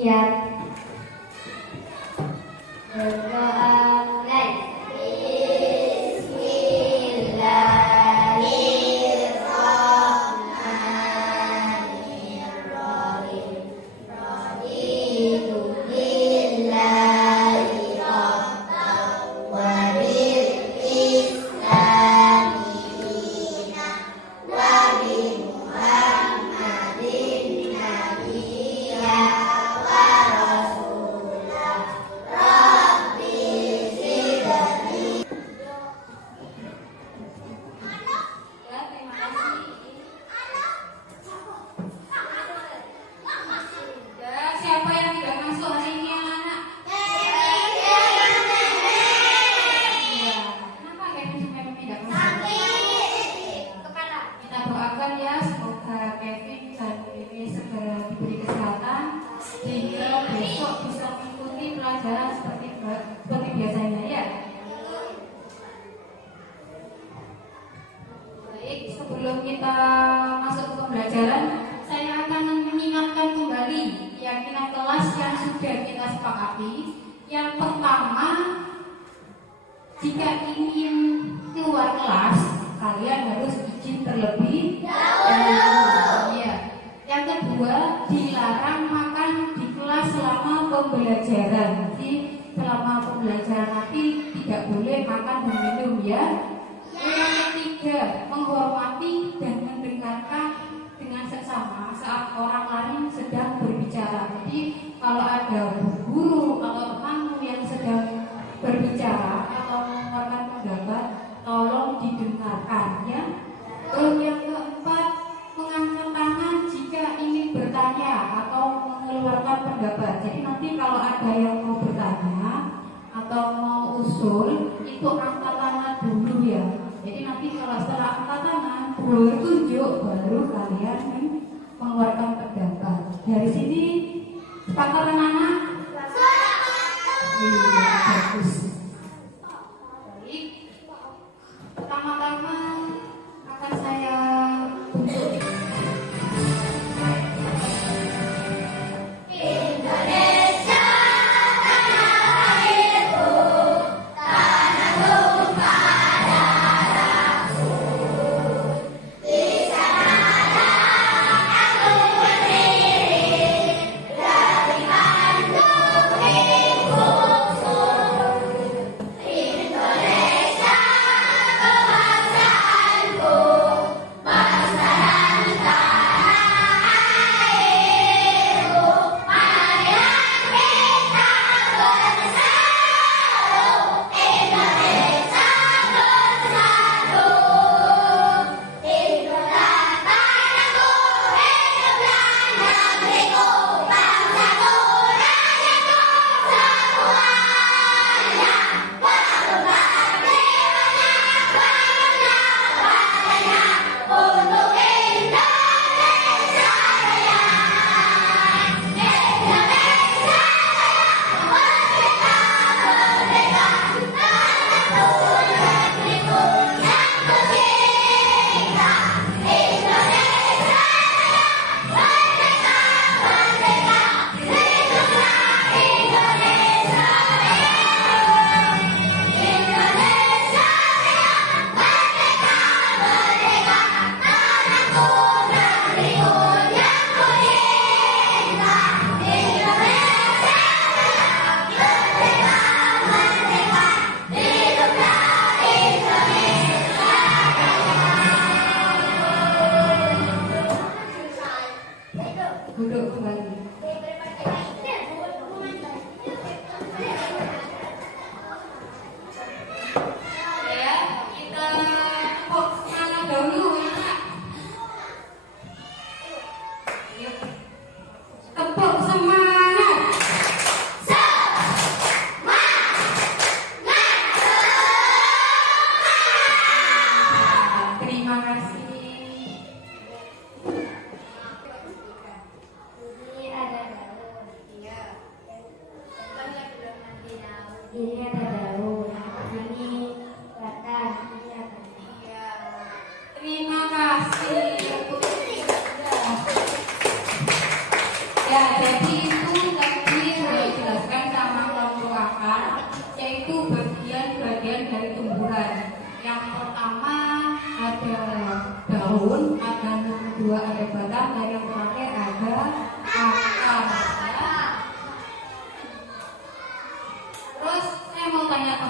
Siap. Berdoa mulai. Bismillahirrahmanirrahim. Raditu billahi rabban wa bil islami dinan wa bi Muhammadin nabiyya wa rasulah. Rabbi zidni. Ya, terima kasih. Ya, siapa yang tidak masuk hari ini anak-anak? Iya. Kenapa Kevin sampai tidak masuk? Kepala. Kita doakan ya, semoga Kevin dan Mimi segera diberi kesehatan sehingga besok bisa mengikuti pelajaran seperti biasanya ya. Baik, sebelum kita masuk ke pembelajaran, saya akan mengingatkan kembali keyakinan kelas yang sudah kita sepakati. Yang pertama, jika ingin keluar kelas, kalian harus izin terlebih dahulu. Iya. Yang kedua, dilarang makan di kelas selama pembelajaran. Jadi selama pembelajaran nanti tidak boleh makan dan minum ya. Yang ketiga, menghormati dan mendengarkan dengan seksama saat orang lain sedang berbicara. Jadi kalau ada guru atau temanmu yang sedang berbicara atau mengeluarkan pendapat, tolong didengarkan ya. Yang keempat, mengangkat tangan jika ingin bertanya atau mengeluarkan pendapat. Jadi nanti kalau ada yang mau bertanya atau mau usul, itu angkat tangan dulu ya. Jadi nanti kalau setelah angkat tangan, bertunjuk, baru kalian mengeluarkan pendapat. Dari sini sepakat anak-anak? Iya, bagus. Baik. Pertama-tama akan saya tunjuk. Indonesia tanah airku, tanah tumpah darahku. Di sanalah aku berdiri, dari Bandung hingga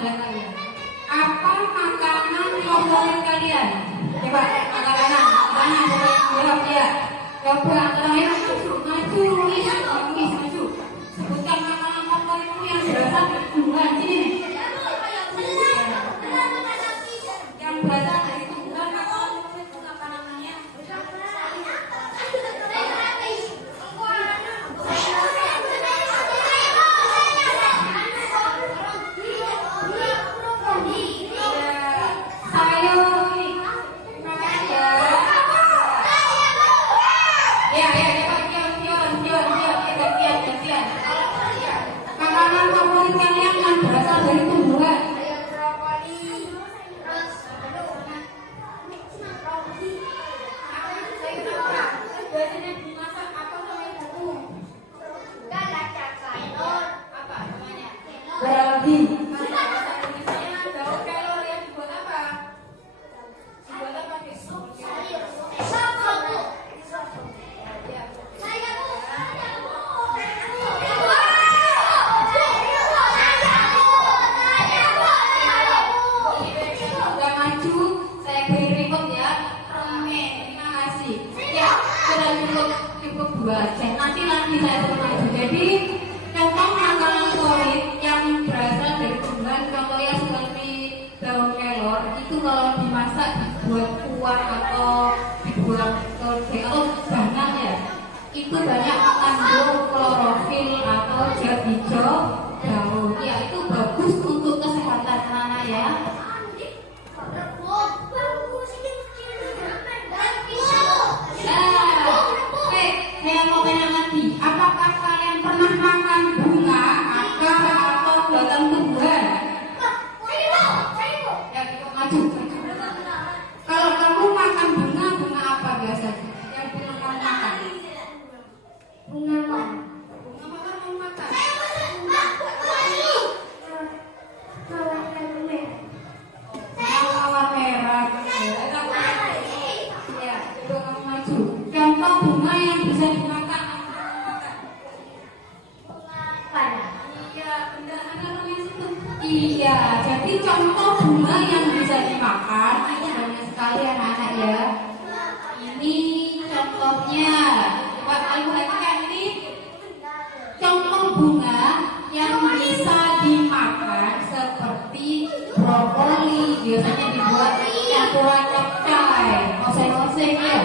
pada kalian. Apa makanan favorit kalian? Coba angkat tangan, jawab ya. Coba terakhir maju, maju. Sebutkan makanan favoritmu yang berasal dari tumbuhan. Sini nih. Yang berasal dari tumbuhan apa namanya? Makanan favorit kalian yang berasal dari tumbuhan. Biasanya dimasak apa namanya buku? Apa namanya? Berarti bahasa Indonesia daun kelor yang dibuat apa? Dibuat apa guys? Sudah maju, saya beri remote ya. Permen, terima kasih. Ya, sudah cukup dua aja. Nanti lagi saya akan maju. Jadi contoh makanan favorit yang berasal dari tumbuhan, contohnya seperti daun kelor itu kalau dimasak dibuat kuah atau dibuat todek atau banyak ya, itu banyak mengandung klorofil atau zat hijau daun. Ya, itu bagus untuk kesehatan anak ya. Saya mau tanya lagi, apakah kalian pernah makan bunga, akar atau batang tumbuhan? Ya, kita maju. Kalau kamu makan bunga, bunga apa biasanya? Yang belum kamu makan? Bunga apa? Bunga apa kamu makan? Mawar merah. Ya, coba kamu maju. Contoh bunga yang bisa dimakan. Iya, benar. Ada namanya situ. Iya, jadi contoh bunga yang bisa dimakan itu banyak sekali anak-anak ya. Ini contohnya. Coba kalian perhatikan ini. Contoh bunga yang bisa dimakan seperti brokoli, biasanya dibuat campuran capcay, oseng-oseng ya.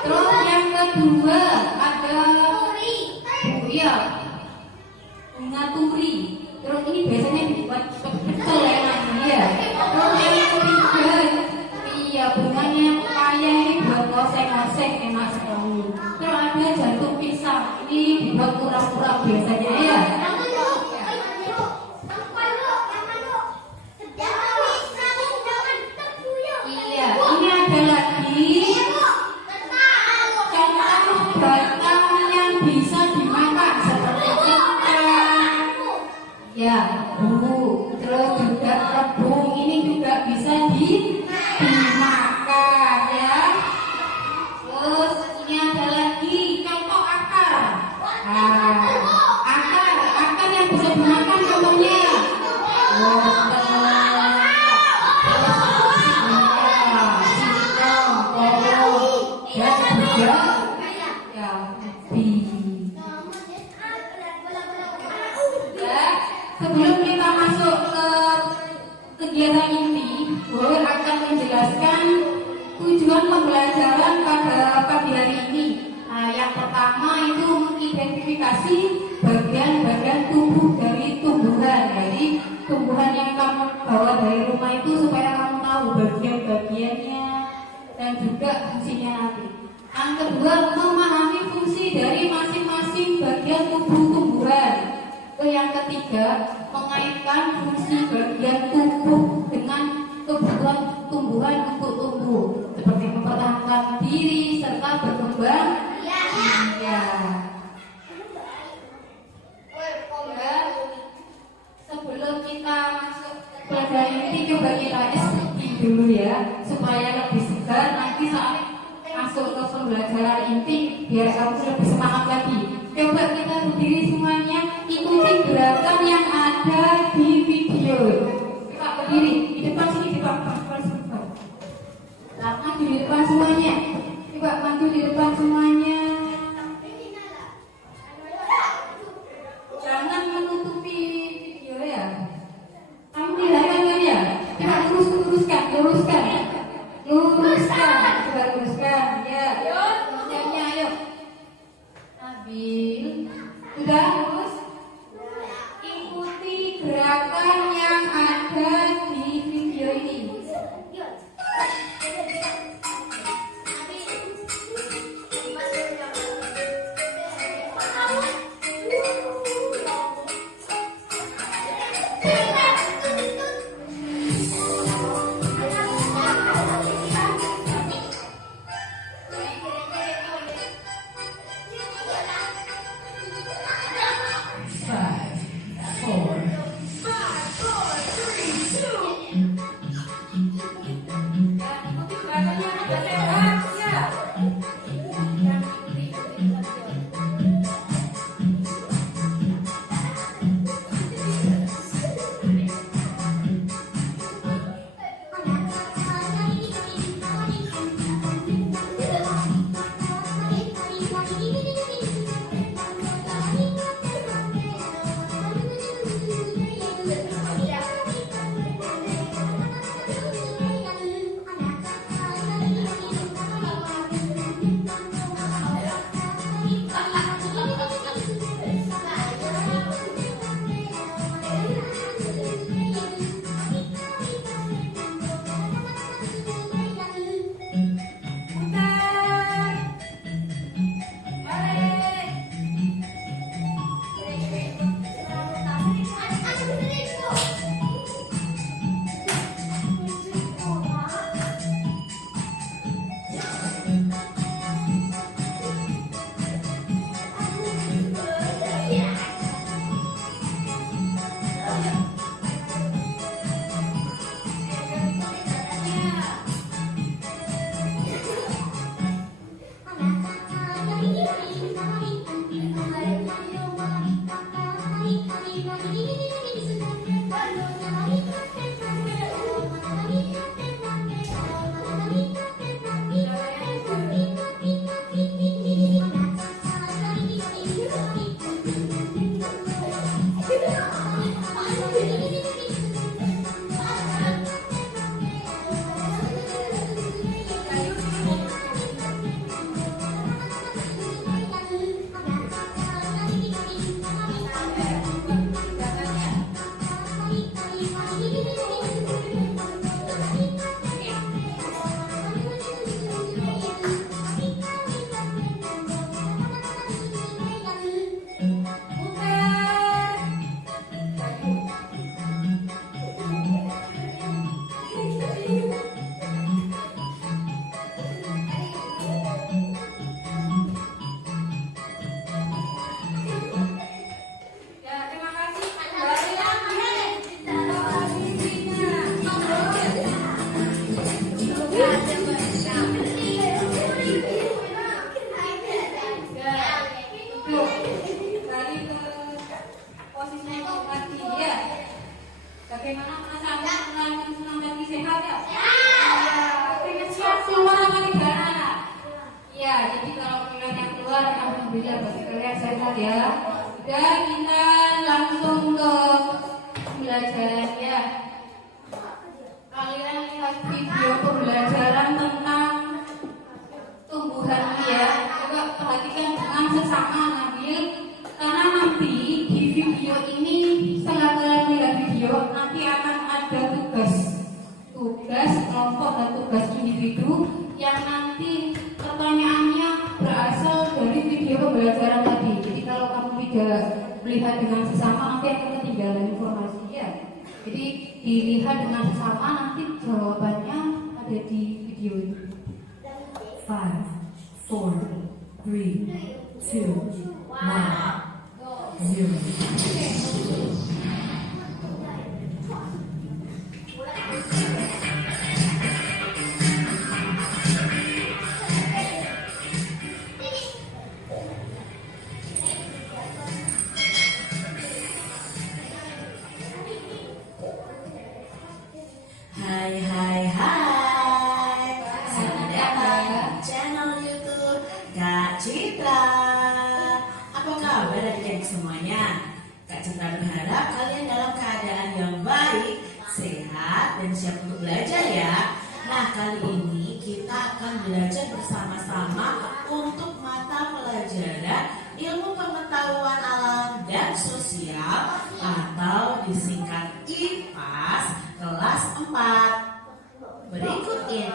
Terus yang kedua ada bunga turi. Terus ini biasanya dibuat pecel ya namanya. Terus yang ketiga, iya bunganya pepaya ini buat oseng-oseng enak sekali. Terus ada jantung pisang, ini dibuat kurang-kurang biasanya ya. Iya, ini ada lagi contoh batang yang bisa dimakan seperti kentang, ya, bumbu, terus juga rebung, ini juga bisa dimakan ya. Terus ini ada lagi contoh akar. Akar yang bisa dimakan contohnya. Sebelum kita masuk ke kegiatan inti, gue akan menjelaskan tujuan pembelajaran pada pagi hari ini. Nah, yang pertama itu mengidentifikasi bagian-bagian tubuh dari tumbuhan. Jadi tumbuhan yang kamu bawa dari rumah itu supaya kamu tahu bagian-bagiannya dan juga fungsinya nanti. Yang kedua, memahami fungsi dari masing-masing bagian tubuh tumbuhan. Yang ketiga, mengaitkan fungsi bagian tubuh dengan kebutuhan tumbuhan untuk tumbuh, seperti mempertahankan diri serta berkembang. Ya. Sebelum kita masuk pelajaran ini, coba kita diskusi dulu ya, supaya lebih segar nanti saat masuk ke pembelajaran inti, biar kamu lebih semangat lagi. Coba kita berdiri semuanya, ikuti gerakan yang ada di video. gerakan yang ada di video ini. Bagaimana perasaan senang dan sehat ya? Ya, siap keluar sama negara. Ya, jadi kalau kalian keluar, alhamdulillah bagi kalian sehat ya. Dan kita langsung ke pembelajaran ya. Kalian lihat video pembelajaran tentang tumbuhan ya. Coba perhatikan dengan sesama Nabil, karena nanti di video ini setelah kalian lihat video nanti akan ada tugas kelompok dan tugas individu yang nanti pertanyaannya berasal dari video pembelajaran tadi. Jadi kalau kamu tidak melihat dengan sesama nanti akan ketinggalan informasi ya. Jadi dilihat dengan sesama nanti jawabannya ada di video ini. 5, 4, 3, 2, 1, 0. Semuanya, Kak Citra berharap kalian dalam keadaan yang baik, sehat, dan siap untuk belajar ya. Nah, kali ini kita akan belajar bersama-sama untuk mata pelajaran ilmu pengetahuan alam dan sosial atau disingkat IPAS kelas 4. Berikut ini.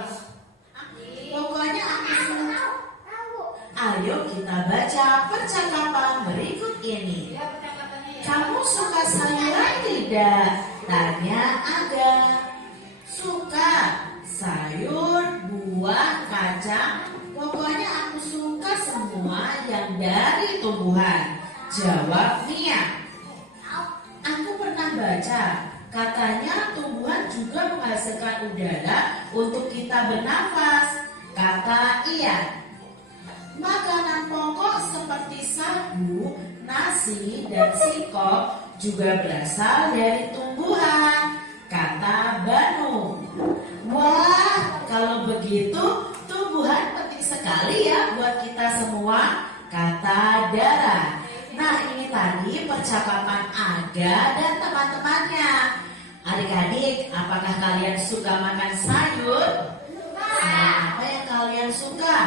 Pokoknya aku. Ayo kita baca percakapan berikut ini. Kamu suka sayuran tidak? Tanya Aga. Suka sayur, buah, kacang. Pokoknya aku suka semua yang dari tumbuhan. Jawab Mia. Aku pernah baca, katanya tumbuhan juga menghasilkan udara untuk kita bernafas. Kata Ian. Makanan pokok seperti sagu, nasi, dan singkong juga berasal dari tumbuhan. Kata Banu. Wah, kalau begitu tumbuhan penting sekali ya buat kita semua. Kata Dara. Nah, ini tadi percakapan Aga dan teman-temannya. Adik-adik, apakah kalian suka makan sayur? Sayur apa yang kalian suka?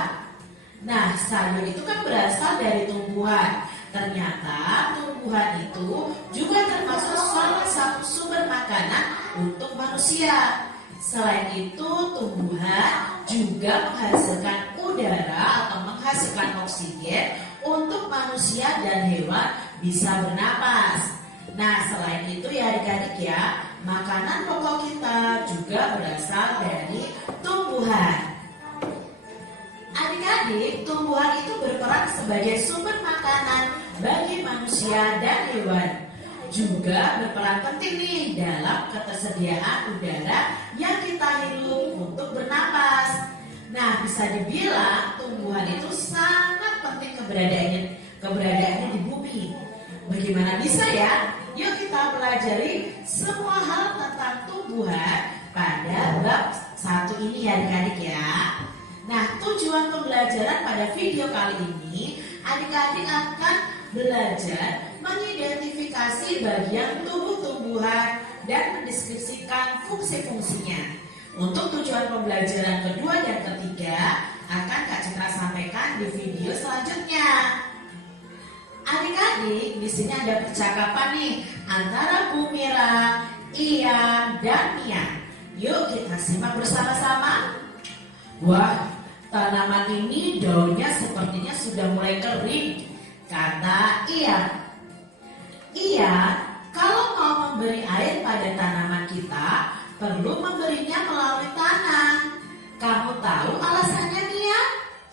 Nah, sayur itu kan berasal dari tumbuhan. Ternyata tumbuhan itu juga termasuk salah satu sumber makanan untuk manusia. Selain itu, tumbuhan juga menghasilkan udara atau menghasilkan oksigen untuk manusia dan hewan bisa bernapas. Nah, selain itu ya adik-adik ya, makanan pokok kita juga berasal dari tumbuhan. Adik-adik, tumbuhan itu berperan sebagai sumber makanan bagi manusia dan hewan. Juga berperan penting nih dalam ketersediaan udara yang kita hirup untuk bernapas. Nah, bisa dibilang tumbuhan itu sangat penting keberadaannya di bumi. Bagaimana bisa ya? Yuk kita pelajari semua hal tentang tumbuhan pada bab 1 ini ya adik-adik ya. Nah, tujuan pembelajaran pada video kali ini, adik-adik akan belajar mengidentifikasi bagian tubuh tumbuhan dan mendeskripsikan fungsi-fungsinya. Untuk tujuan pembelajaran kedua dan ketiga akan Kak Citra sampaikan di video selanjutnya. Adik-adik, di sini ada percakapan nih antara Bu Mira, Ian, dan Mia. Yuk kita simak bersama-sama. Wah, tanaman ini daunnya sepertinya sudah mulai kering, kata Ian. Ian, kalau mau memberi air pada tanaman kita, perlu memberinya melalui tanah. Kamu tahu alasannya, Mia?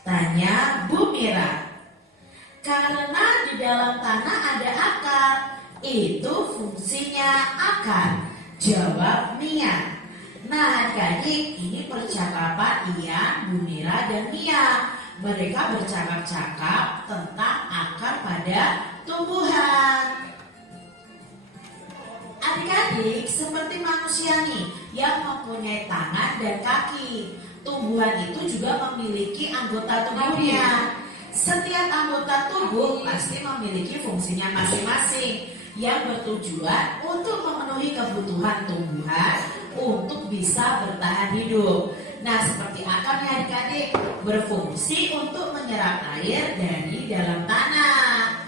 Tanya Bu Mira. Karena di dalam tanah ada akar. Itu fungsinya akar. Jawab Mia. Nah, adik-adik, ini percakapan Ian, Bu Mira, dan Mia. Mereka bercakap-cakap tentang akar pada tumbuhan. Adik-adik, seperti manusia nih yang mempunyai tangan dan kaki. Tumbuhan itu juga memiliki anggota tubuhnya. Setiap anggota tubuh pasti memiliki fungsinya masing-masing yang bertujuan untuk memenuhi kebutuhan tumbuhan untuk bisa bertahan hidup. Nah, seperti akarnya adik-adik berfungsi untuk menyerap air dari dalam tanah.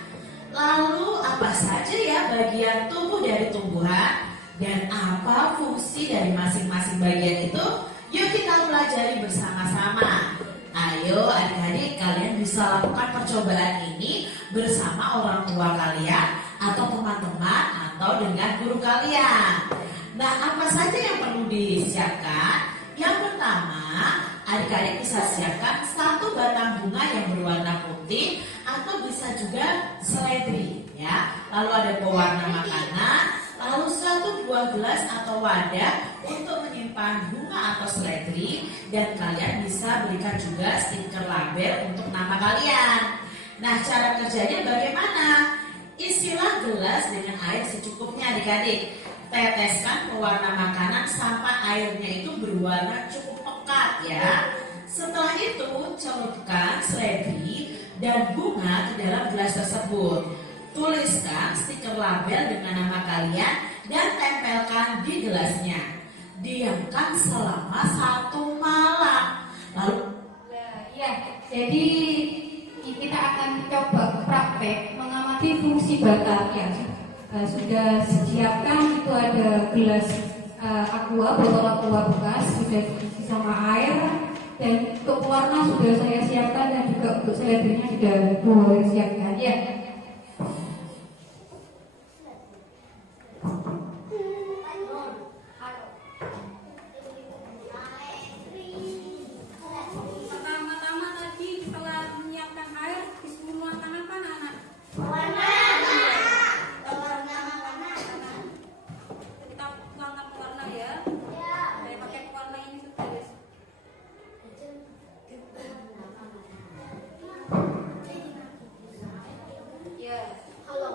Lalu apa saja ya bagian tubuh dari tumbuhan dan apa fungsi dari masing-masing bagian itu? Yuk kita pelajari bersama-sama. Ayo adik-adik, kalian bisa lakukan percobaan ini bersama orang tua kalian atau teman-teman atau dengan guru kalian. Nah, apa saja yang perlu disiapkan? Yang pertama, adik-adik bisa siapkan 1 batang bunga yang berwarna putih atau bisa juga seledri ya. Lalu ada pewarna makanan, lalu 1 buah gelas atau wadah untuk menyimpan bunga atau seledri, dan kalian bisa berikan juga stiker label untuk nama kalian. Nah, cara kerjanya bagaimana? Isilah gelas dengan air secukupnya adik-adik. Teteskan pewarna makanan sampai airnya itu berwarna cukup pekat ya. Setelah itu celupkan seledri dan bunga ke dalam gelas tersebut. Tuliskan stiker label dengan nama kalian dan tempelkan di gelasnya. Diamkan selama 1 malam. Lalu Ya, jadi kita akan coba praktek mengamati fungsi batang ya. sudah siapkan itu ada gelas botol aqua bekas sudah diisi sama air, dan untuk warna sudah saya siapkan, dan juga untuk selebrinya sudah boleh siapkan ya. Pertama-tama tadi setelah menyiapkan air disuruh nuangkan apa anak-anak? Warna. Kita tuangkan warna ya. Saya pakai warna ini sudah guys. Ya. Halo.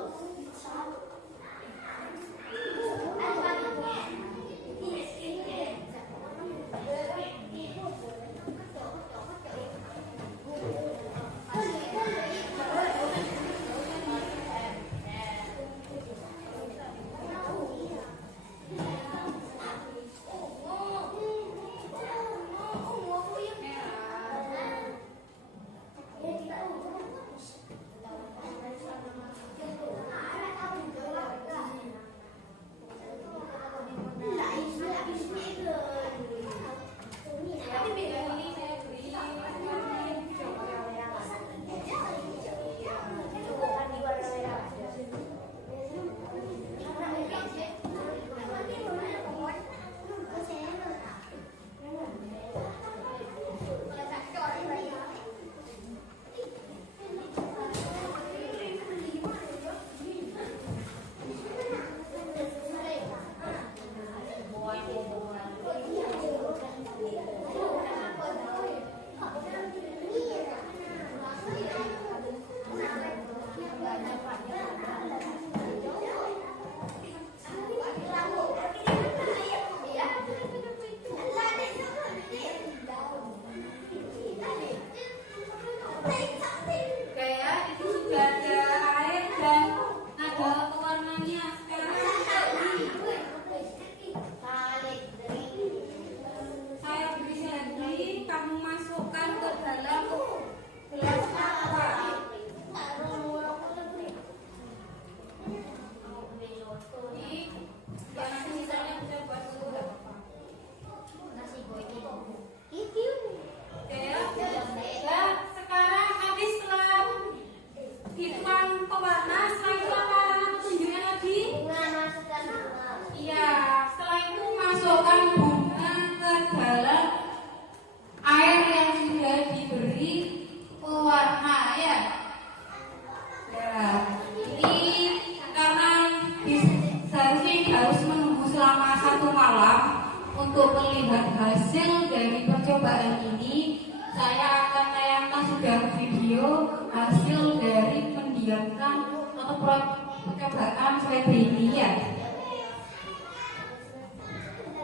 Untuk melihat hasil dari percobaan ini, saya akan tayangkan sudah video hasil dari mendiamkan atau percobaan seperti ini ya.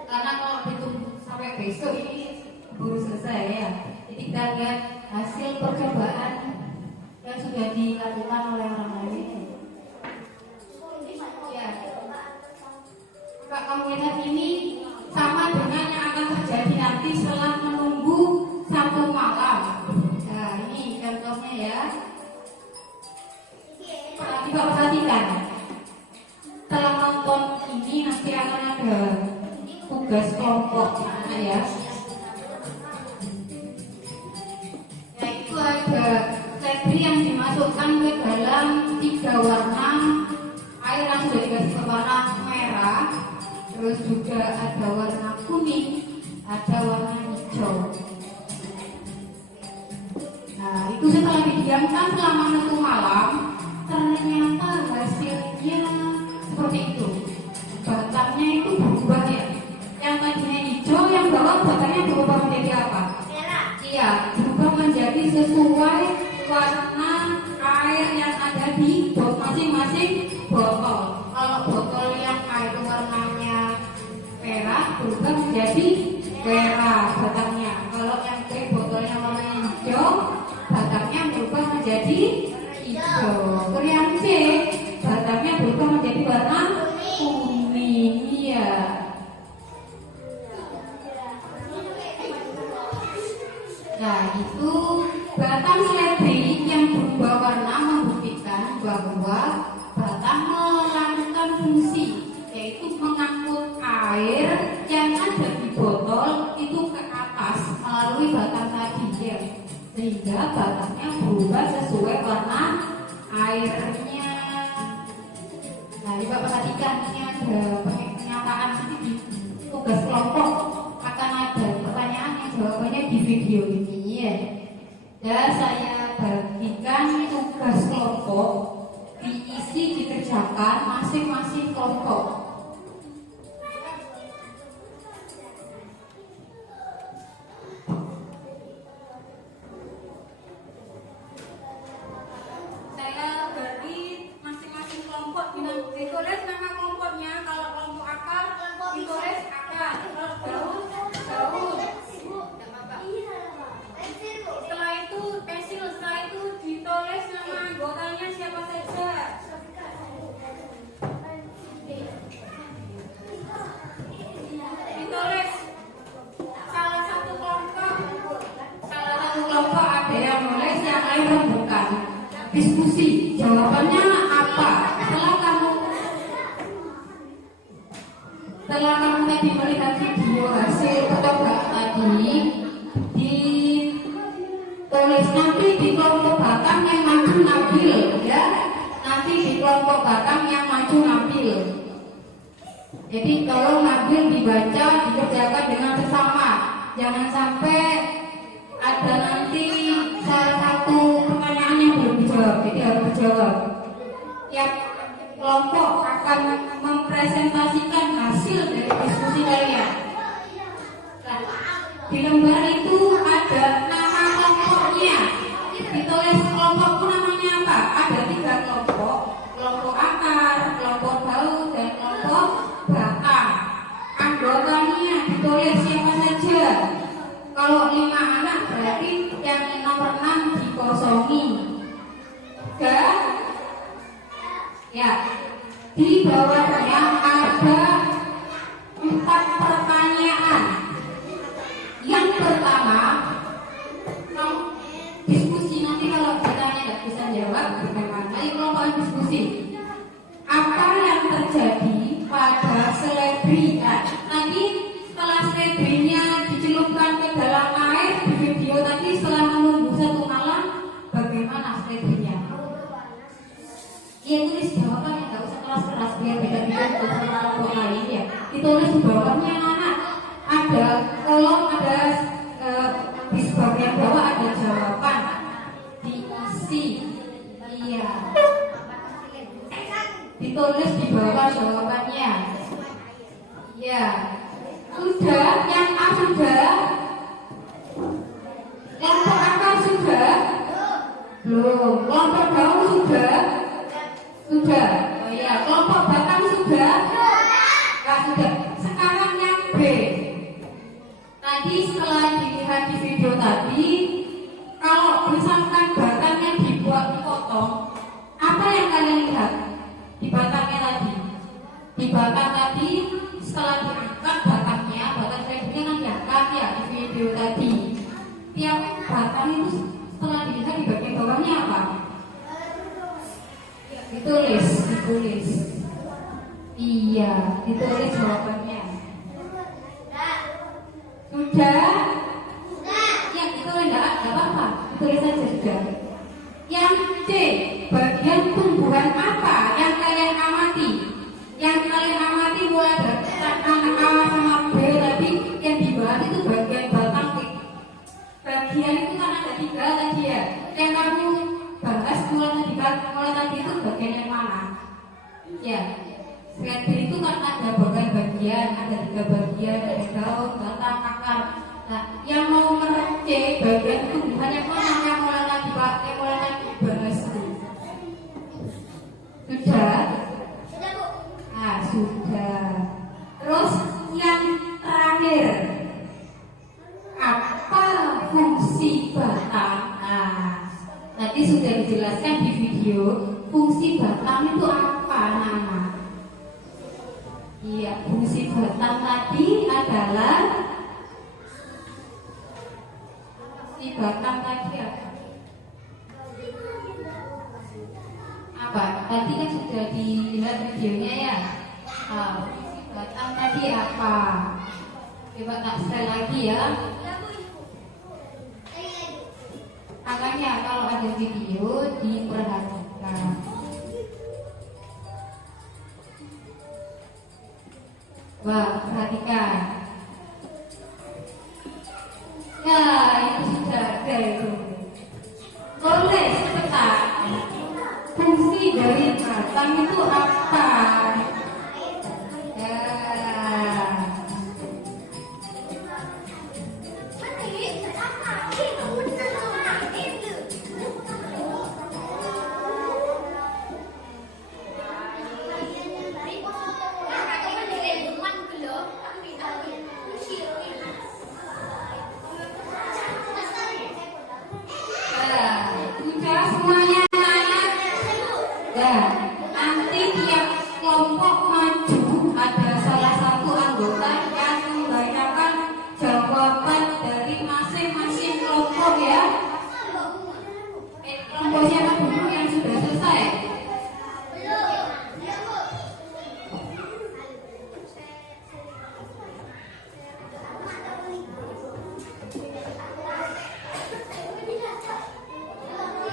Karena kalau ditunggu sampai besok ini baru selesai ya. Jadi kita lihat hasil percobaan yang sudah dilakukan oleh orang lain. Ya, Kak, kamu lihat ini sama dengan yang akan terjadi nanti setelah menunggu satu malam. Nah, ini contohnya ya. Coba perhatikan. Setelah nonton ini nanti akan ada tugas kelompok ya. Yaitu ada selebri yang dimasukkan ke dalam 3 warna air yang sudah dikasih warna merah. Terus juga ada warna kuning, ada warna hijau. Nah, itu setelah didiamkan selama 1 malam, ternyata hasilnya seperti itu. Batangnya itu berubah ya. Yang tadinya hijau, yang bawah batangnya berubah menjadi apa? Merah. Iya, berubah menjadi sesuai warna air yang ada di masing-masing botol. Kalau botol yang air warnanya merah berubah menjadi merah batangnya. Kalau yang botolnya warnanya hijau, batangnya berubah menjadi hijau. Kalau yang C, batangnya berubah menjadi warna kuning. Iya. Nah, itu batang seledri yang sehingga batangnya berubah sesuai warna airnya. Nah, coba perhatikan, ini ada pernyataan nanti di tugas kelompok akan ada pertanyaan yang jawabannya di video ini ya. Dan saya bagikan tugas kelompok diisi dikerjakan masing-masing kelompok. Saya beri masing-masing kelompok ditulis nama kelompoknya. Kalau kelompok akar ditulis akar, kalau daun. Setelah itu pensil, setelah itu ditulis nama anggotanya siapa saja. Ditulis salah satu kelompok ada yang nulis, yang lain bukan. Diskusi, jawabannya apa? Setelah kamu tadi melihat video hasil percobaan tadi, ditulis nanti di kelompok batang yang maju ngambil ya. Nanti di kelompok batang yang maju ngambil. Jadi tolong ngambil dibaca, dikerjakan dengan bersama. Jangan sampai ada nanti salah satu pertanyaan yang belum dijawab. Jadi harus dijawab. Tiap kelompok akan mempresentasikan hasil dari diskusi kalian. Nah, di lembar itu ada nama kelompoknya. Ditulis kelompokku namanya apa? Ada 3 kelompok. Kelompok akar, kelompok daun, dan kelompok batang. Anggotanya ditulis siapa saja. Kalau 5 anak berarti yang nomor 6 dikosongi. Dan ya, di bawahnya ada 4 pertanyaan. Yang pertama, diskusi. Nanti kalau ditanya nggak bisa jawab, bagaimana? Ayo kelompok diskusi. Apa yang terjadi pada seledri? Nanti setelah seledrinya dicelupkan ke dalam air di video tadi, setelah menunggu 1 malam, bagaimana seledrinya? Iya, tulis jawabannya, nggak usah keras-keras biar beda-beda dengan kelompok lain ya. Ditulis di bawahnya anak. Ada kolom, ada di bagian bawah ada jawaban, diisi. Iya. Ditulis di bawah jawabannya. Iya. Sudah, yang A sudah. Kelompok akar sudah. Belum. Kelompok daun sudah. Sudah. Oh iya, kelompok batang sudah. Nah, sudah. Sekarang yang B. Tadi setelah dilihat di video tadi, kalau misalkan batangnya dibuat dipotong, apa yang kalian lihat di batangnya tadi? Di batang tadi setelah diangkat batangnya, batang seledrinya kan diangkat ya di video tadi. Tiap batang itu setelah dilihat di bagian bawahnya apa? Ditulis. Iya, ditulis jawabannya. Sudah? Ya, itu enggak apa-apa. Ditulis saja sudah. Yang C, bagian tumbuhan apa yang kalian amati? Yang kalian amati mulai dari anak A sama B tadi, yang dibahas itu bagian batang. Bagian itu kan ada 3 tadi ya. Yang kamu bahas mulai tadi itu bagian yang mana? Ya, seledri itu kan ada bagian, ada 3 bagian, ada daun, batang, akar. Nah, yang mau meracik bagian tumbuhan yang mana yang mulai tadi bahas itu? Sudah? Nah, sudah. Terus yang terakhir, apa fungsi batang? Nah, tadi sudah dijelaskan di video. Fungsi batang itu apa, Nana? Iya, fungsi batang tadi adalah apa? Tadi kan sudah dilihat videonya ya. Fungsi batang tadi apa? Coba tak sekali lagi ya. Makanya kalau ada video diperhatikan. Wah, perhatikan. Ya, itu sudah ada itu. Boleh cepat. Fungsi dari batang itu apa? Ya. Sudah semuanya anak. Ya, nanti tiap kelompok maju ada salah satu anggota yang membacakan jawaban dari masing-masing kelompok ya. Kelompok siapa dulu yang sudah selesai?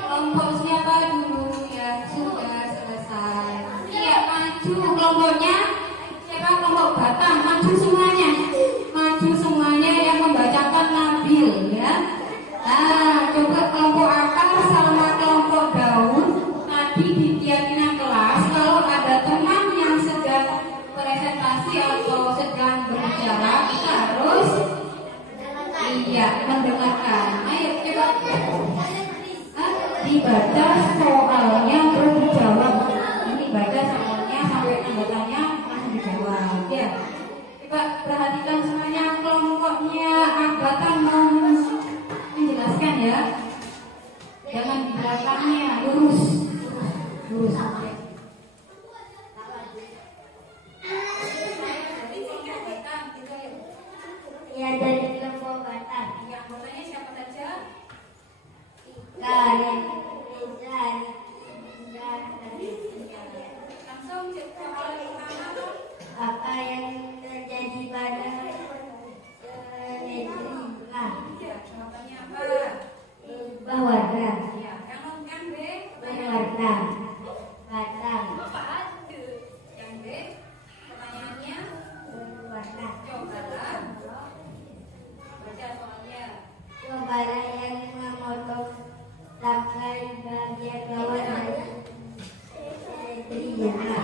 Kelompok siapa dulu yang sudah selesai? Iya, maju kelompoknya. Siapa kelompok batang? Maju semuanya. Maju semuanya yang membacakan Nabil ya. Nah, coba kelompok akar sama kelompok daun. Tadi di keyakinan kelas kalau ada teman yang sedang presentasi atau sedang berbicara, kita harus mendengarkan. Ayo coba. Dibaca soalnya terus dijawab. Ini baca soalnya sampai tanda tanya langsung dijawab ya. Coba perhatikan semuanya, kelompoknya angkatan mau menjelaskan ya. Jangan di belakangnya, lurus. Ya, dari kelompok batang. Yang anggotanya siapa saja? Kalian Langsung soal pertama. apa yang terjadi pada Netrina? Ya, jawabannya apa? Berubah warna. Ya, yang B. Berwarna. Batang. Yang B. Pertanyaannya Berwarna. cobalah baca soalnya. Cobalah yang memotong tangkai bagian bawah dari Netrina.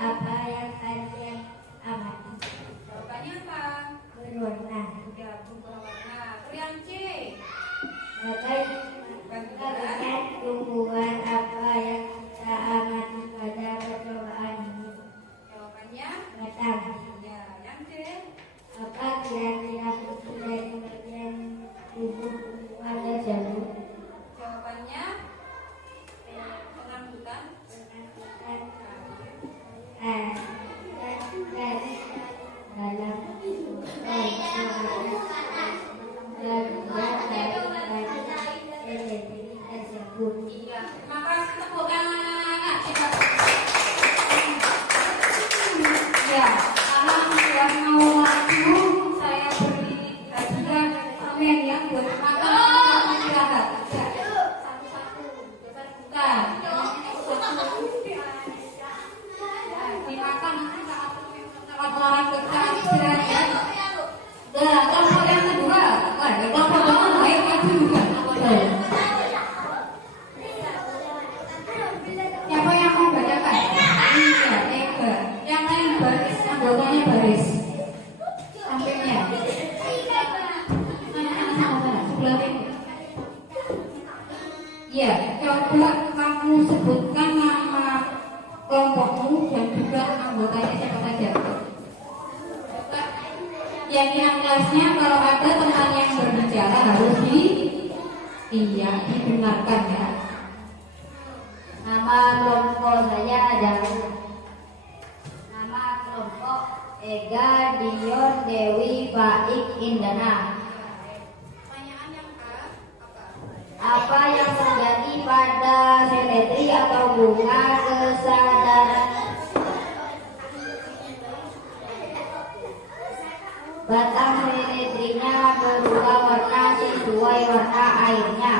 Apa yang kalian amati? Jawabannya apa? Berwarna. Ya, berubah warna. Yang C. Bagian tumbuhan apa yang kita amati pada percobaan ini? Jawabannya Batang. ya. Yang D. Apa kira-kira fungsi dari bagian tubuh pada jamur? Jawabannya pengangkutan. Iya. Terima kasih tepuk tangan anak-anak. Ya, karena sudah mau maju, saya beri hadiah permen yang buat makan istirahat. Satu-satu, bukan. Dimakan nanti saat olahraga kita istirahat ya. Nah, kelompok yang kedua, kelompok teman baik maju juga. Siapa yang mau bacakan? Iya, Ega. Yang lain baris, anggotanya baris. Sampingnya. Sana, sebelah ini. Iya, coba kamu sebutkan nama kelompokmu dan juga anggotanya siapa saja. Yang kelasnya kalau ada teman yang berbicara harus didengarkan ya. Nama kelompok saya adalah nama kelompok Ega Dion Dewi Baik Indana. Pertanyaan yang apa? Apa yang terjadi pada seletri atau bunga kesadaran? Batang seletrinya berubah warna sesuai warna airnya.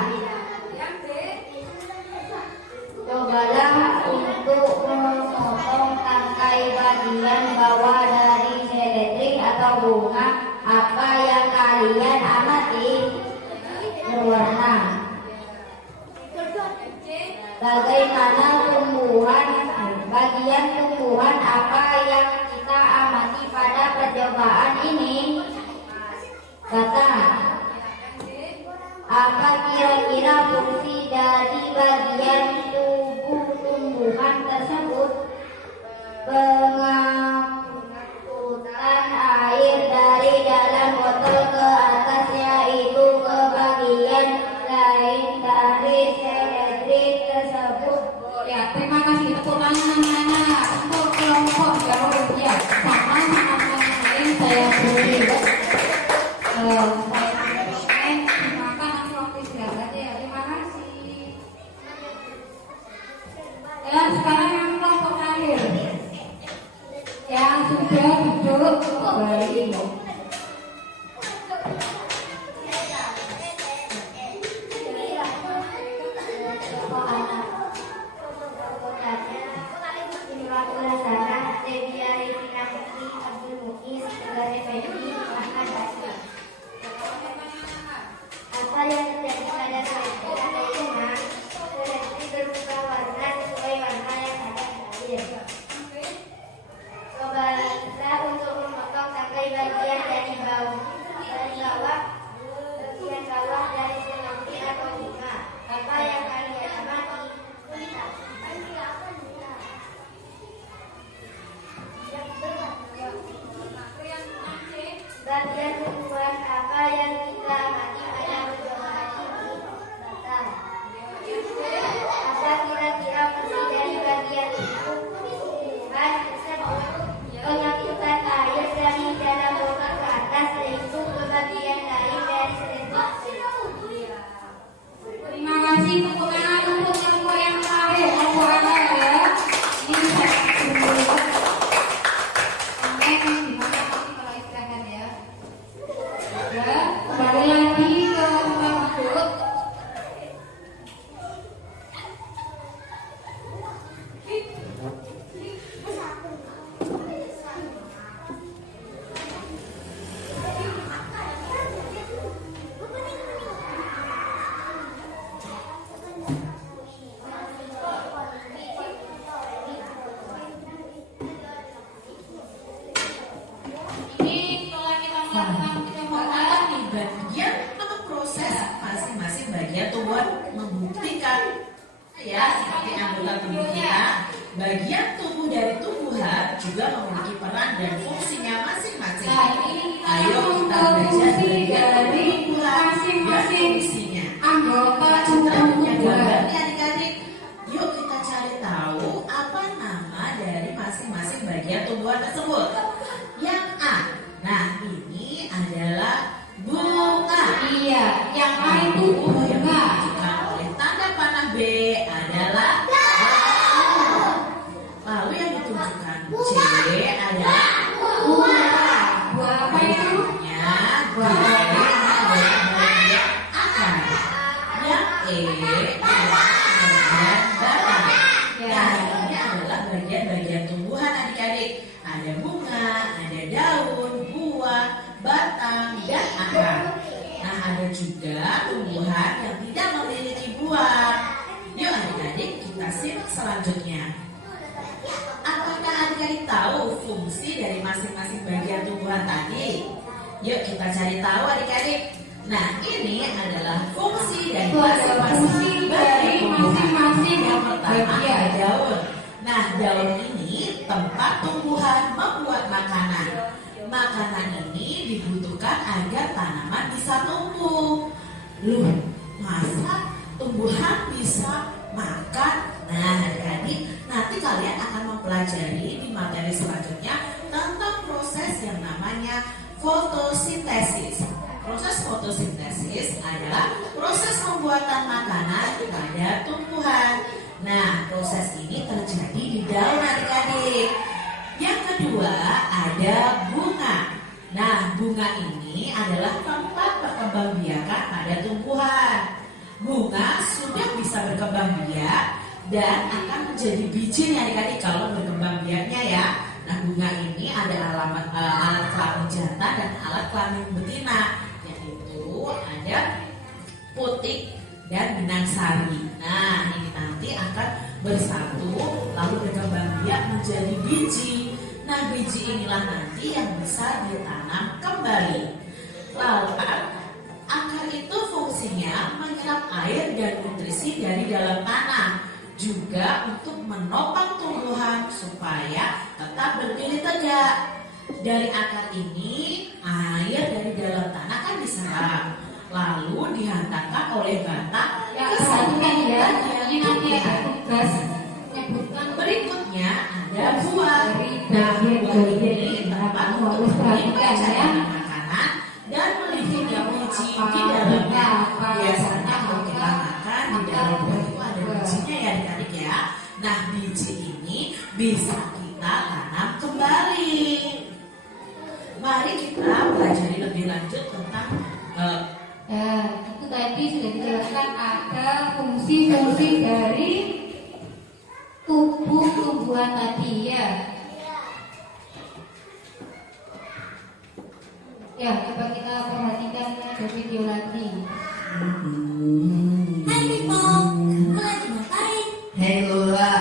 Cobalah untuk memotong tangkai bagian bawah dari seledri atau bunga apa yang kalian amati berwarna. Bagaimana bagian tumbuhan apa yang kita amati pada percobaan ini? Kata, apa kira-kira fungsi dari bagian tubuh tumbuhan tersebut? Pengangkutan air dari dalam botol ke atas, yaitu ke bagian lain dari seledri tersebut. Ya, terima kasih. Tepuk tangan anak-anak untuk kelompok jauh ya. Sama lain saya beri. Saya dimakan nanti waktu istirahat ya. Terima kasih. Dan sekarang yang kelompok terakhir yang sudah duduk kembali. Apa yang terjadi pada seledri atau bunga? Seledri berubah warna sesuai warna yang ada di air. Cobalah untuk memotong tangkai bagian dari bawah dari seledri atau bunga. Apa yang kalian amati? Bagian tumbuhan apa yang kita amati pada percobaan ini? Batang. Apa kira-kira fungsi dari bagian itu? Tumbuhan tersebut pengangkutan air dari dalam botol ke atas, yaitu ke bagian lain dari seledri. Terima kasih. Tepuk tangan untuk kelompok yang terakhir. Kelompok anak ya. Ini saya dulu. Sampai dimakan nanti kalau istirahat ya. Ya, kembali lagi ke tempat duduk. Ini setelah kita melakukan percobaan Di bagian atau proses masing-masing bagian tumbuhan membuktikan ya seperti anggota tubuh kita, bagian tubuh dari tumbuhan juga memiliki peran dan fungsinya masing-masing. Nah, ini kita Ayo langsung kita ke belajar fungsi bagian dari tumbuhan dan masing-masing fungsinya. anggota Sudah tubuh punya tumbuhan. gambar nih adik-adik? Yuk kita cari tahu apa nama dari masing-masing bagian tumbuhan tersebut. Yang A, nah ini adalah bunga. Iya, yang A itu Yang bunga. ditunjukkan oleh tanda panah B adalah daun. Lalu yang ditunjukkan C adalah Buah. Buah apa itu? buahnya. Buahnya adalah bagian akar. Yang E adalah bagian batang. Nah, ini adalah bagian-bagian tumbuhan adik-adik. Ada bunga, ada daun, buah, batang, dan akar. Nah, ada juga tumbuhan yang tidak memiliki buah. Yuk adik-adik kita simak selanjutnya. Apakah adik-adik tahu fungsi dari masing-masing bagian tumbuhan tadi? Yuk kita cari tahu adik-adik. Nah, ini adalah fungsi dari Itu adalah fungsi dari masing-masing Yang pertama bagian. ada daun. Nah, daun ini tempat tumbuhan membuat makanan. Makanan ini dibutuhkan agar tanaman bisa tumbuh. Loh, masa tumbuhan bisa makan? Nah, adik-adik, nanti kalian akan mempelajari di materi selanjutnya tentang proses yang namanya fotosintesis. Proses fotosintesis adalah proses pembuatan makanan pada tumbuhan. Nah, proses ini terjadi di daun adik-adik. Yang kedua ada bunga. Nah, bunga ini adalah tempat perkembangbiakan pada tumbuhan. Bunga sudah bisa berkembang biak dan akan menjadi biji nih adik-adik kalau berkembang biaknya ya. Nah, bunga ini ada alat kelamin jantan dan alat kelamin betina, yaitu ada putik dan benang sari. Nah, ini nanti akan bersatu lalu berkembang biak menjadi biji. Nah, biji inilah nanti yang bisa ditanam kembali. Lalu akar itu fungsinya menyerap air dan nutrisi dari dalam tanah, juga untuk menopang tumbuhan supaya tetap berdiri tegak. Dari akar ini, air dari dalam tanah kan diserap, lalu dihantarkan oleh batang Ya, ke perhatikan ya, ini nanti ada Ya. tugas menyebutkan Berikutnya ada buah. dari Nah, buah bagian-bagian ini ini. dapat Kamu untuk harus perhatikan ya. cadangan makanan dan melindungi biji di dalamnya. Biasanya kalau kita makan di dalam buah itu ada bijinya ya adik-adik ya. Nah, biji ini bisa kita tanam kembali. Mari kita pelajari lebih lanjut tentang Itu tadi sudah dijelaskan ada fungsi-fungsi dari tubuh tumbuhan tadi ya. Ya, coba kita perhatikan ke video lagi. Hai Pipo, kamu lagi ngapain? Hei Lula,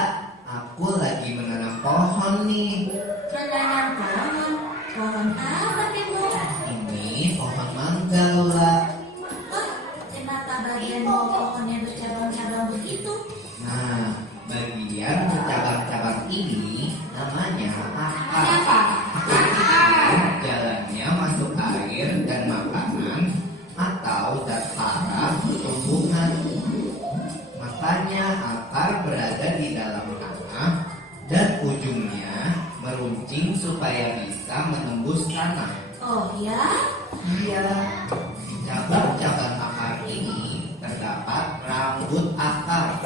aku lagi menanam pohon nih. Menanam pohon. Pohon apa Pipo? Ini pohon mangga Lula. Oh, kenapa bagian bawah pohonnya bercabang-cabang begitu? Nah, bagian bercabang-cabang ini namanya akar. Apa? Jalannya masuk air dan makanan atau zat hara tumbuhan. Makanya akar berada di dalam tanah dan ujungnya meruncing supaya bisa menembus tanah. Oh ya? Iya, di cabang-cabang akar ini terdapat rambut akar,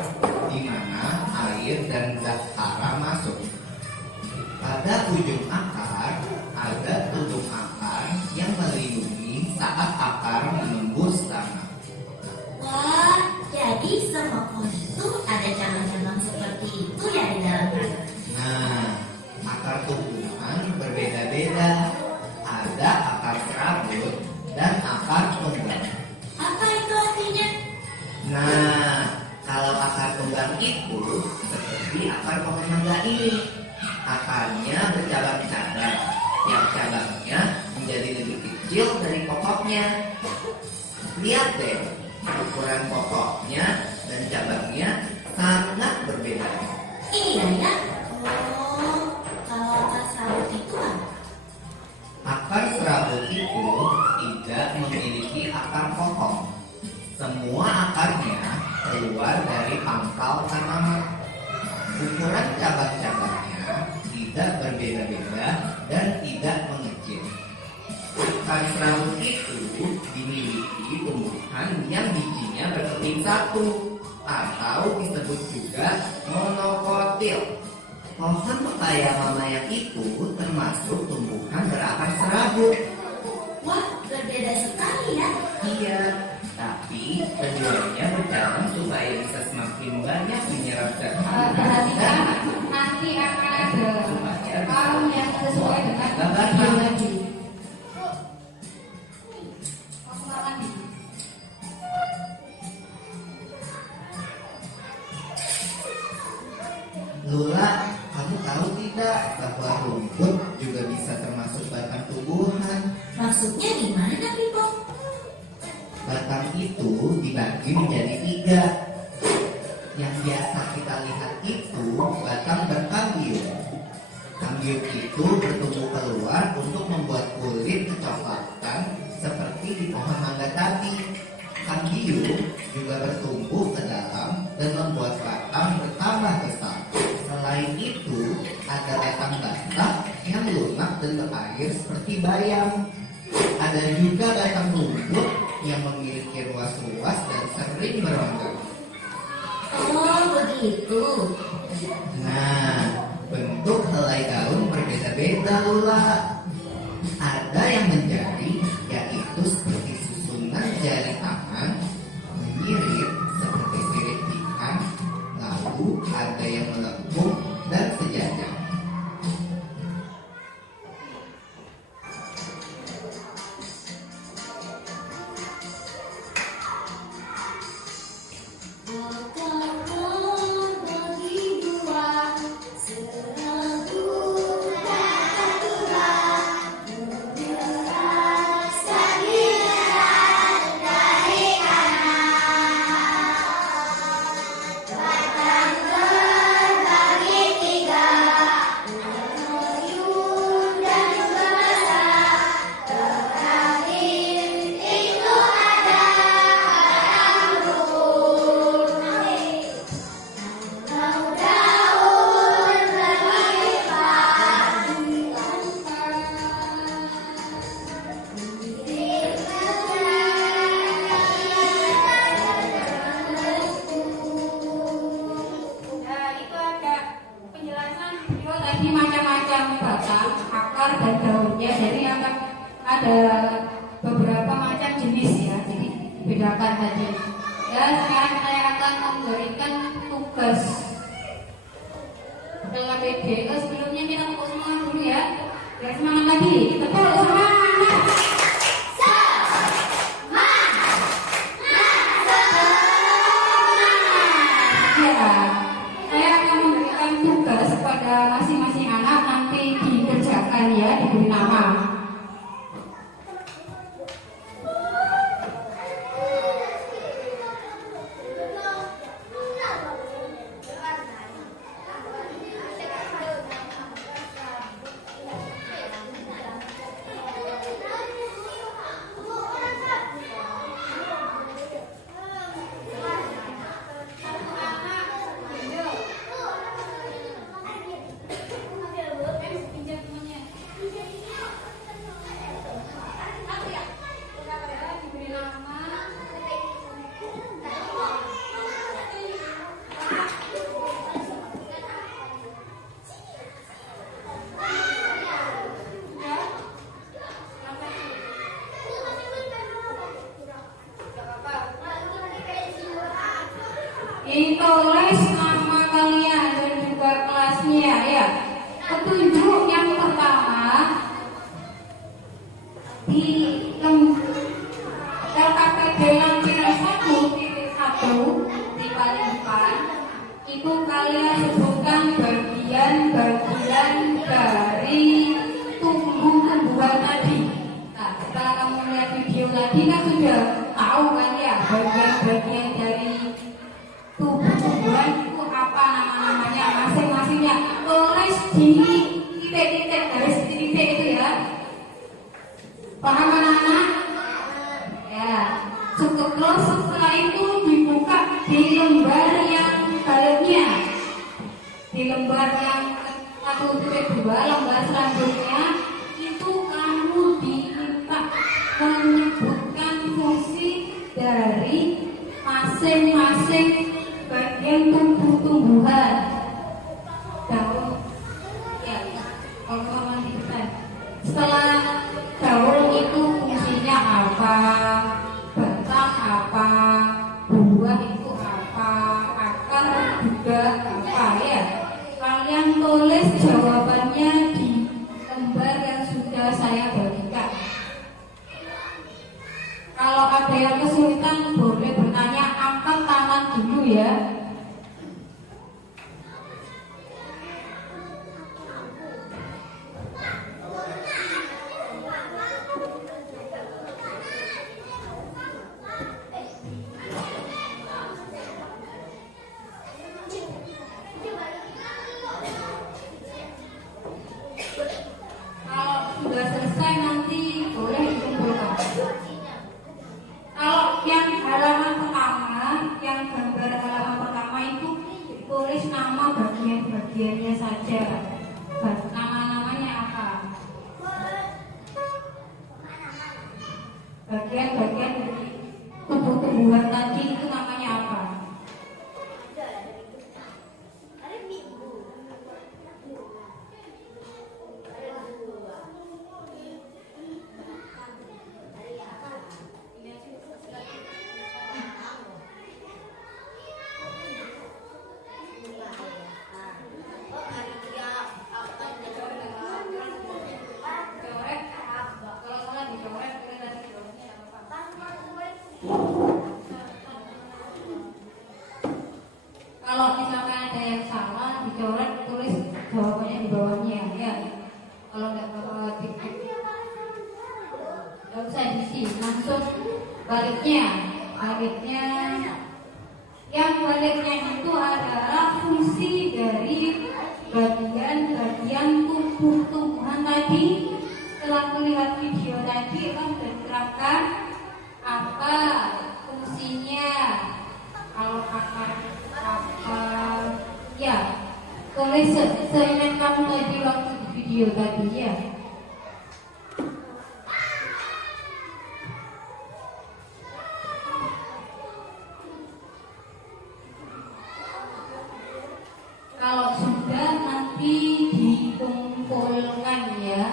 di mana air dan zat hara masuk. Pada ujung akar ada tutup akar yang melindungi saat akar menembus tanah. Wah, jadi semua pohon itu ada cabang-cabang seperti itu ya di dalam tanah. Nah, akar tumbuhan berbeda-beda. Ada akar serabut dan akar tunggang. Apa itu artinya? Nah, kalau akar tunggang itu seperti akar pohon mangga ini. Akarnya bercabang-cabang, yang cabangnya menjadi lebih kecil dari pokoknya. Lihat deh, ukuran pokoknya dan cabangnya sangat berbeda. Iya ya. Oh, kalau akar serabut itu apa? Akar serabut itu tidak memiliki akar pokok. Semua akarnya keluar dari pangkal tanaman. Ukuran cabang-cabangnya tidak berbeda-beda dan tidak mengecil. Akar serabut itu dimiliki tumbuhan yang bijinya berkeping satu atau disebut juga monokotil. Pohon pepaya mama yang itu termasuk tumbuhan berakar serabut. Wah, berbeda sekali ya. Iya, tapi keduanya berjalan supaya bisa semakin banyak menyerap zat Perhatikan nanti akan ada kalung yang sesuai dengan video lagi. Langsung makan nih. Lula, kamu tahu tidak bahwa rumput juga bisa termasuk batang tumbuhan? Maksudnya gimana Pipo? Batang itu dibagi menjadi 3. Yang biasa kita lihat itu batang berkambium. Kambium itu bertumbuh keluar untuk membuat kulit kecoklatan seperti di pohon mangga tadi. Kambium juga bertumbuh ke dalam dan membuat batang bertambah besar. Selain itu, ada batang basah yang lunak dan berair seperti bayam. Ada juga batang rumput yang memiliki ruas-ruas dan sering berongga. Oh, begitu. Nah, bentuk helai daun berbeda-beda Lula. Ada yang menjadi, yaitu seperti susunan jari tangan, menyirit seperti sirip ikan, lalu ada yang melengkung dan sejajar. Itu ada penjelasan video tadi macam-macam batang, akar dan daunnya. Jadi akan ada beberapa macam jenis ya. Jadi bedakan tadi. Ya, sekarang saya akan memberikan tugas dalam PD. Sebelumnya kita tepuk semangat dulu ya. Biar semangat lagi. Tepuk semangat. Saya akan memberikan tugas kepada masing-masing anak, nanti dikerjakan ya, diberi nama. Ditulis nama kalian dan juga kelasnya ya. Petunjuk yang pertama di LKPD lampiran 1.1 di paling depan itu kalian sebutkan bagian-bagian dari tumbuh-tumbuhan tadi. Nah, setelah kamu lihat video tadi kan sudah tahu kan ya bagian-bagian dari tumbuh-tumbuhan itu apa nama-namanya masing-masingnya. Tulis di titik-titik garis titik-titik itu ya. Paham anak-anak? Ya. Cukup terus setelah itu dibuka di lembar yang baliknya. Di lembar yang 1.2 lembar selanjutnya itu kamu diminta menyebutkan fungsi dari masing-masing bagian tumbuh-tumbuhan. Daun, ya, kalau dibutuhkan. Setelah daun itu fungsinya apa, batang apa, buah itu apa, akar juga apa ya. Kalian tulis jawabannya di lembar yang sudah saya bagikan. Kalau ada yang kesulitan boleh bertanya, angkat tangan dulu Kalau misalkan ada yang salah dicoret, tulis jawabannya di bawahnya ya. Kalau nggak nggak usah diisi, langsung baliknya yang baliknya itu adalah fungsi dari bagian-bagian tubuh tumbuhan tadi. Setelah melihat video tadi kan diterapkan apa fungsinya, kalau apa ya, tulis seingat kamu tadi waktu di video tadi ya. Kalau sudah nanti dikumpulkan ya.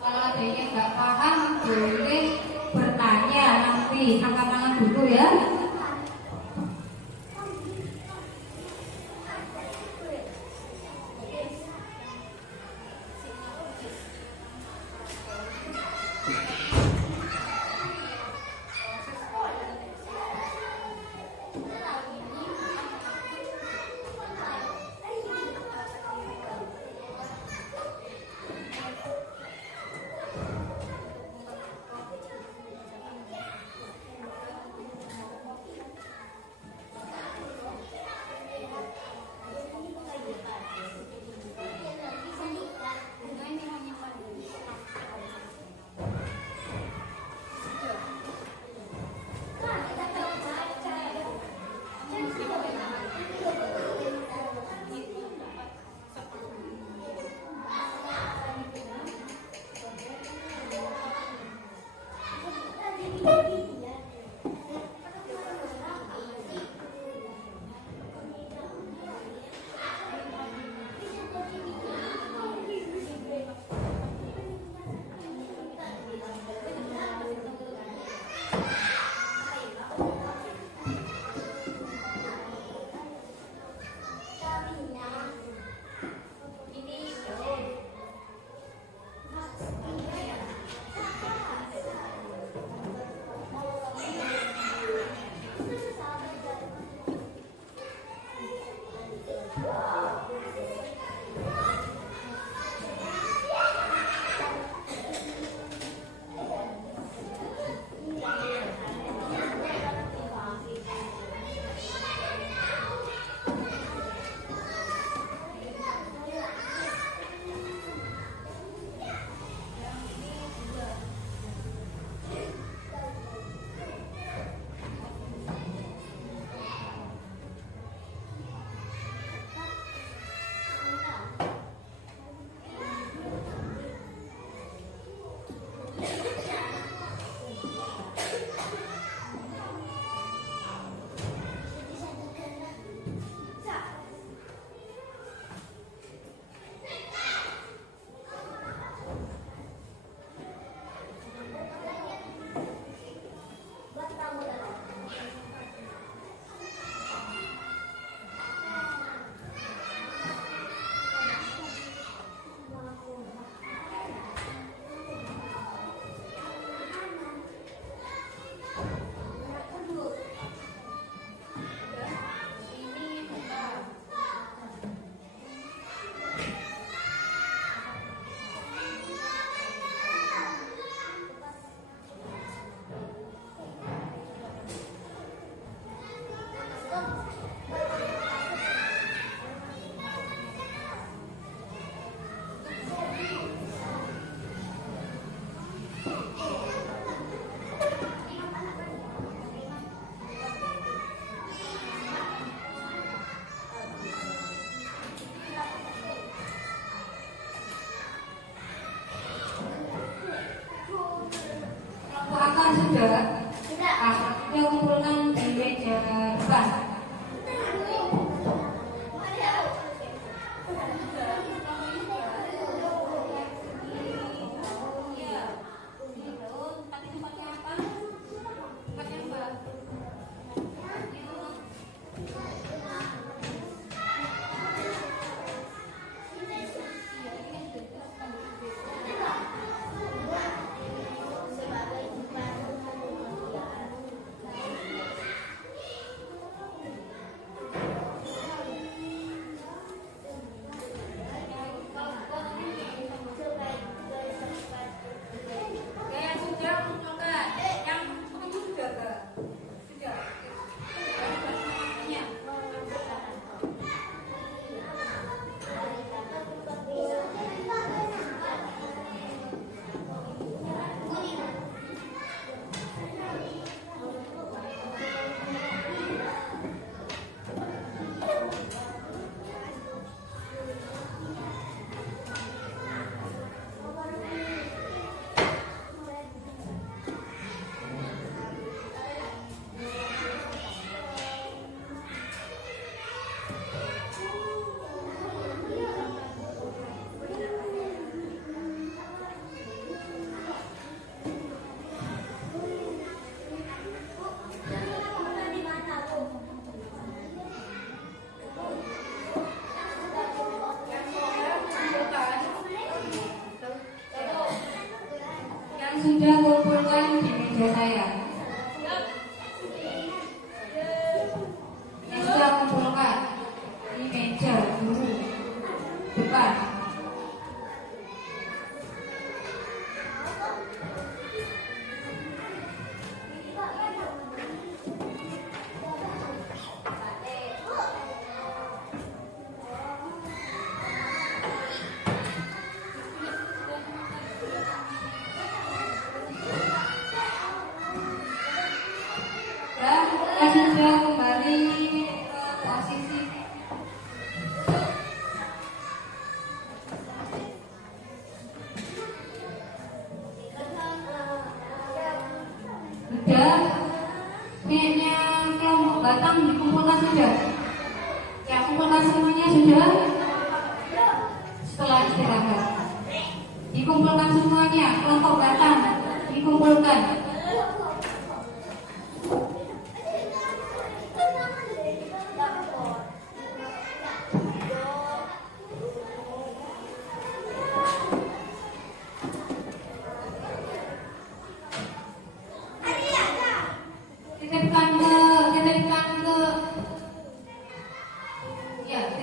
Kalau ada yang nggak paham boleh bertanya nanti, angkat tangan dulu ya. sudah. Kita kumpulkan di meja depan. sudah kumpulkan di meja saya. Yang sudah kumpulkan di meja guru depan. Dan kita sudah kembali ke posisi. Sudah, kayaknya kelompok batang dikumpulkan sudah. Ya, kumpulkan semuanya sudah. Setelah istirahat, dikumpulkan semuanya. Kelompok batang dikumpulkan.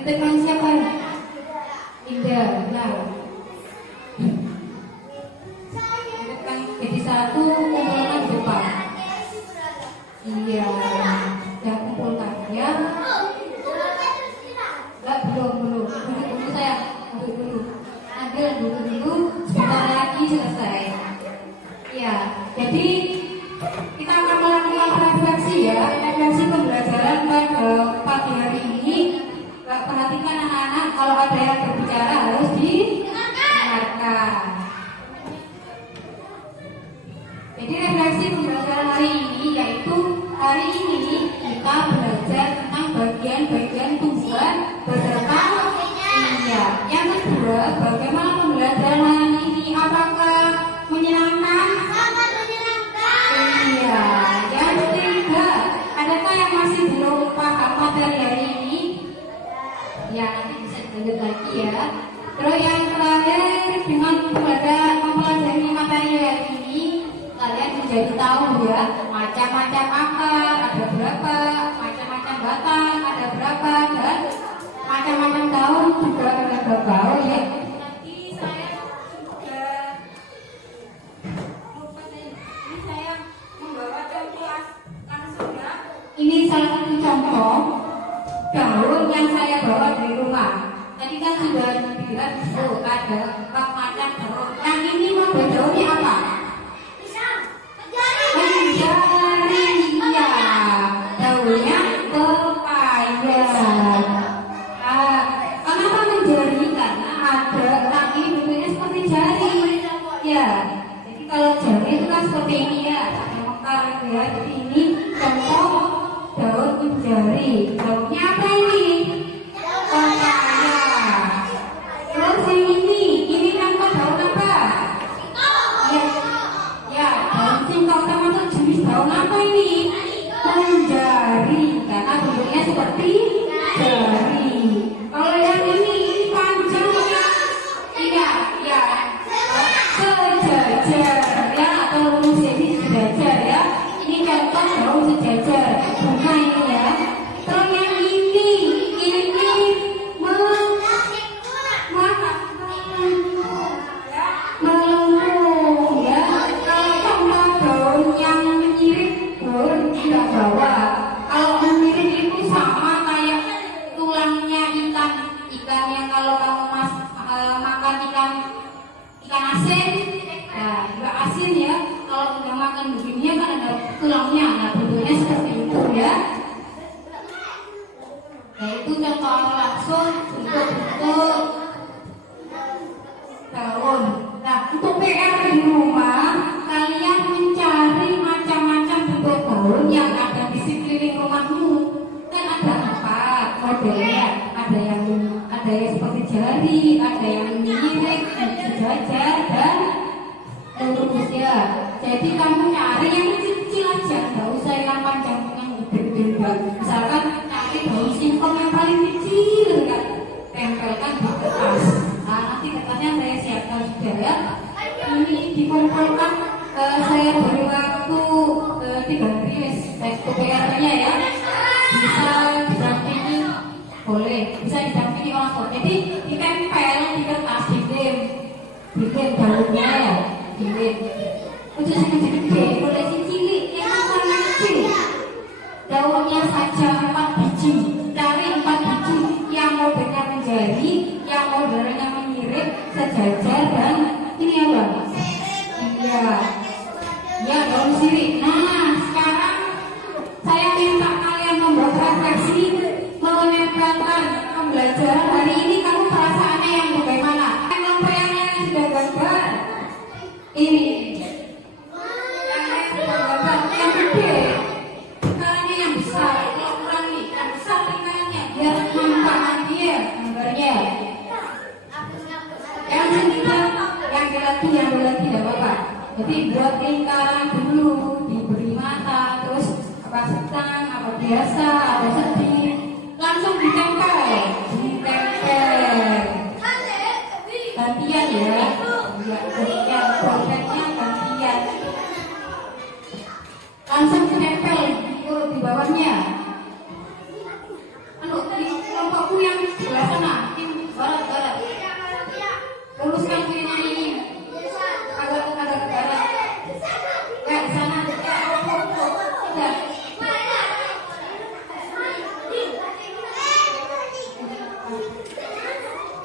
Titipkan siapa? Indah. Nah, titipkan jadi satu, kumpulkan depan. Iya, ya kumpulkan ya. Enggak, belum. Duduk dulu saya, duduk dulu. Ambil dulu, sebentar lagi selesai. Ya, jadi kita akan melakukan refleksi ya, refleksi pembelajaran pada pagi hari ini. Perhatikan anak-anak, kalau ada yang berbicara harus didengarkan. Jadi refleksi pembelajaran hari ini yaitu hari ini kita belajar tentang bagian-bagian tumbuhan beserta iya. Yang kedua, bagaimana pembelajaran hari ini? Apakah menyenangkan? Sangat menyenangkan. Iya. Yang ketiga, adakah yang masih belum paham materi hari ini? Ya, nanti bisa dilanjut lagi ya. Terus yang terakhir, dengan mempelajari materi hari ini, kalian menjadi tahu ya macam-macam akar ada berapa, macam-macam batang ada berapa, dan macam-macam daun juga ada berapa. Oh ya. Nanti saya juga lupa ini saya membawa contoh langsung ya. Ini salah satu contoh daun yang saya bawa dari rumah. Tadi kan sudah dilihat ada 4 macam daun. Yang ini model daunnya apa? Menjari, iya. Daunnya pepaya. Kenapa menjari? Karena ada kaki bentuknya seperti jari. Ya. Jadi kalau jari itu kan seperti ini ya, ada mekar ya. Jadi ini contoh daun menjari. Daunnya apa ini? Pepaya. Terus yang ini contoh daun apa? Ya, daun singkong termasuk jenis daun apa ini? Menjari, karena bentuknya seperti jari. Kalau yang ini panjangnya, iya, sejajar ya, atau rumus jadi sejajar ya. Ini contoh daun sejajar, bunga ini ya. Terus yang ini melengkung ya. Kalau contoh daun yang menyirip, daun tidak bawa. Kalau menyirip itu sama kayak tulangnya ikan yang kalau kamu makan ikan asin, nah juga asin ya. Kalau udah makan begininya kan ada tulangnya, nah bentuknya seperti itu ya. Nah itu contoh langsung bentuk daun. Nah untuk PR di rumah, kalian mencari macam-macam bentuk daun yang ada di sekeliling rumahmu. Kan ada 4 modelnya, ada yang seperti jari, ada yang mirip, sejajar dan lurus ya. Jadi kamu cari yang kecil aja, nggak usah yang panjang yang gede-gede. Misalkan cari daun singkong yang paling kecil kan, tempelkan di kertas. Nah nanti kertasnya saya siapkan sudah ya. Ini dikumpulkan Saya beri waktu 3 hari untuk PR-nya ya. Bisa didampingi, boleh. Bisa didampingi orang tua. Jadi ditempel di kertas, bikin daunnya ya, bikin. Udah segede-gede, boleh cilik, yang warna kecil. Daunnya saja 4 biji, cari 4 biji yang modelnya menjadi, yang modelnya menyirik, sejajar dan ini apa? Iya. Ya, daun sirih. Nah, sekarang saya minta kalian membuat refleksi menempelkan pembelajaran hari ini. Kamu perasaannya yang bagaimana? Kelompoknya yang sudah gambar ini, yang gede, kalian yang besar, yang kurangi, yang besar tingkahnya, biar manfaat dia gambarnya. Yang sedikit, yang lagi tidak apa-apa. Jadi buat lingkaran dulu, diberi mata, terus apa sedang, apa biasa, apa sedih, langsung ditempel. Gantian ya, gantian, prosesnya gantian. Langsung ditempel di bawahnya. Di kelompokku yang sebelah sana, tim barat-barat. Luruskan kirinya ini. Agak barat. Ya, di sana. Ya.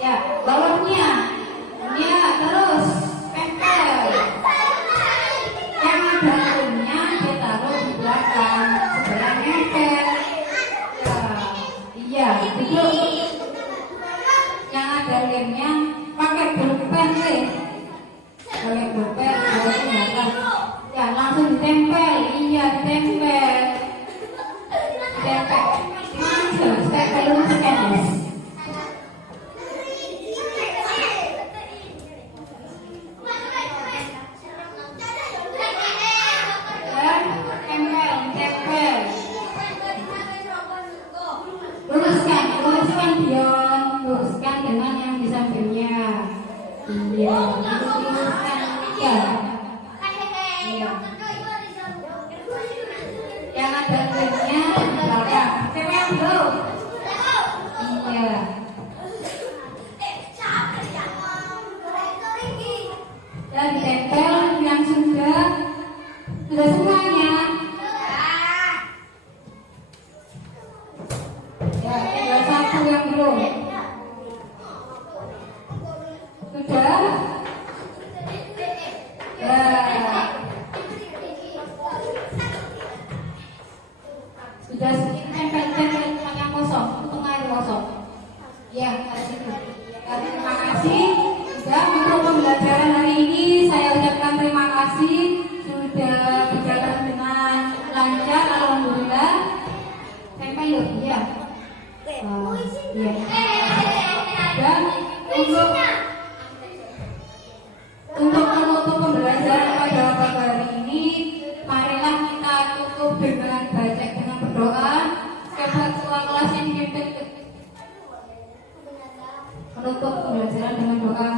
Ya, bawahnya. Ya, terus tempel. Yang ada daunnya dia taruh di belakang, sebelah nempel. Ya, iya, itu. Yang ada lemnya pakai pulpen deh. Pakai pulpen, ya langsung ditempel. Iya, ditempel. Ditempel. Ditempel dulu guys. Luruskan dengan yang di sampingnya. Iya, luruskan. Iya. Yang ada lemnya di belakang. Tempel dulu. Iya. Dan tempel yang sudah semuanya. Ya, tinggal satu yang belum. Sudah? Ya. Sudah tempel yang kosong, untung air kosong. Ya, terima kasih. Sudah untuk pembelajaran hari ini saya ucapkan terima kasih. Sudah berjalan dengan lancar, alhamdulillah. Tempel yuk, ya. Dan untuk menutup pembelajaran pada pagi hari ini, marilah kita tutup dengan baca, dengan berdoa. Semoga ketua kelas yang dipimpin menutup pembelajaran dengan doa.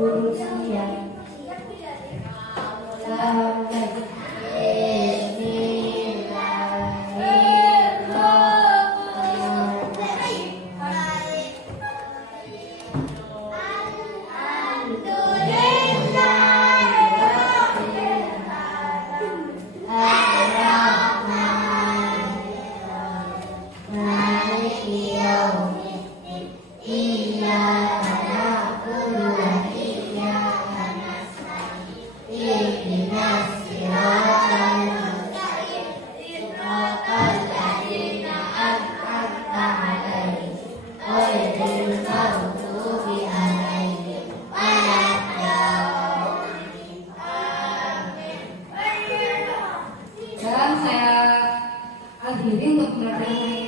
Guru sekalian, dan saya akhiri untuk pembelajaran